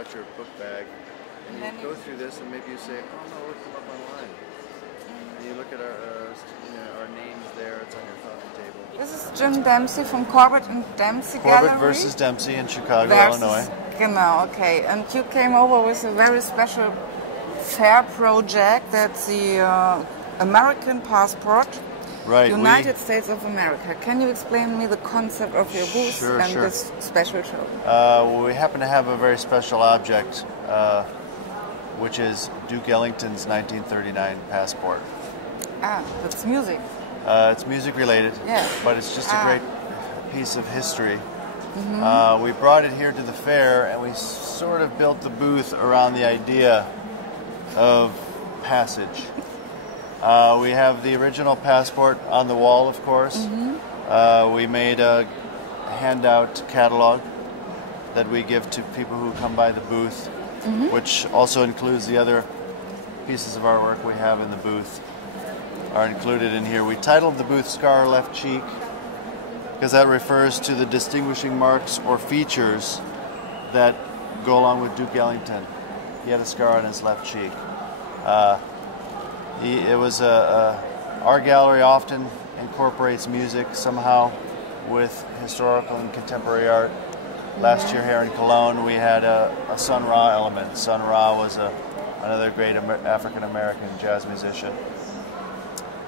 out your book bag, and you go through this, and maybe you say, oh no, look them up online. And you look at our names there, it's on your coffee table. This is Jim Dempsey from Corbett and Dempsey Corbett Gallery. versus Dempsey in Chicago, Illinois. Genau, okay. And you came over with a very special fair project. That's the American passport. Right. United States of America. Can you explain me the concept of your booth and this special show? Well, we happen to have a very special object, which is Duke Ellington's 1939 passport. Ah, that's music. It's music related, but it's just a great piece of history. We brought it here to the fair, and we sort of built the booth around the idea of passage. We have the original passport on the wall, of course. We made a handout catalog that we give to people who come by the booth, which also includes the other pieces of artwork we have in the booth are included in here. We titled the booth Scar Left Cheek because that refers to the distinguishing marks or features that go along with Duke Ellington. He had a scar on his left cheek. Our gallery often incorporates music somehow with historical and contemporary art. Last year here in Cologne we had a Sun Ra element. Sun Ra was another great African-American jazz musician.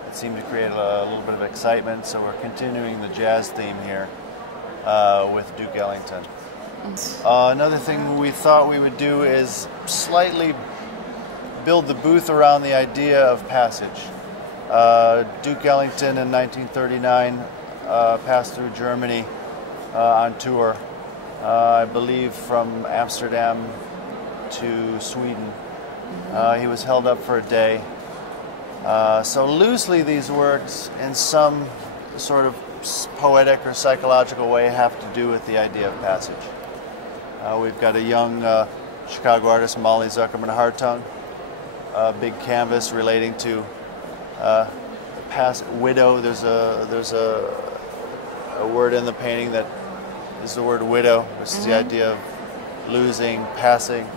It seemed to create a little bit of excitement, so we're continuing the jazz theme here with Duke Ellington. Another thing we thought we would do is slightly build the booth around the idea of passage. Duke Ellington in 1939 passed through Germany on tour, I believe from Amsterdam to Sweden. He was held up for a day. So loosely these works in some sort of poetic or psychological way have to do with the idea of passage. We've got a young Chicago artist, Molly Zuckerman-Hartung, a big canvas relating to past widow. There's a word in the painting that is the word widow, which is the idea of losing, passing.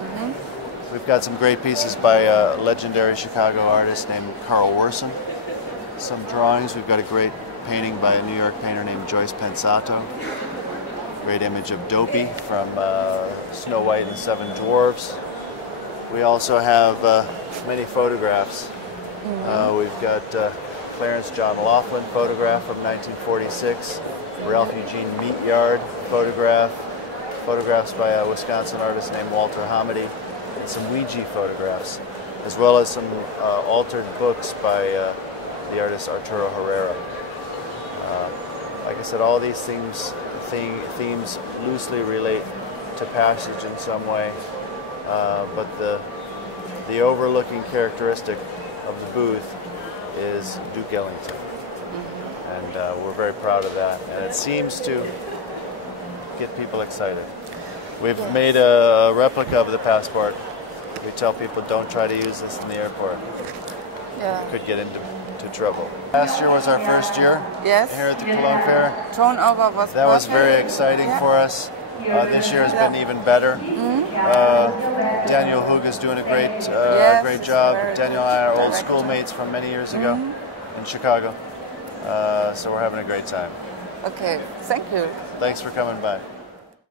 We've got some great pieces by a legendary Chicago artist named Karl Wirsum. Some drawings. We've got a great painting by a New York painter named Joyce Pensato. Great image of Dopey from Snow White and the Seven Dwarfs. We also have many photographs. We've got Clarence John Laughlin photograph from 1946, Ralph Eugene Meatyard photographs by a Wisconsin artist named Walter Hamady, and some Weegee photographs, as well as some altered books by the artist Arturo Herrera. Like I said, all these themes loosely relate to passage in some way, but the overlooking characteristic of the booth is Duke Ellington, and we're very proud of that, and it seems to get people excited. We've made a replica of the passport. We tell people don't try to use this in the airport. You could get into trouble. Last year was our first year here at the Cologne Fair. Turnover was That was very exciting for us. This year has been even better. Daniel Hoog is doing a great job. Daniel and I are old schoolmates from many years ago in Chicago. So we're having a great time. Okay, thank you. Thanks for coming by.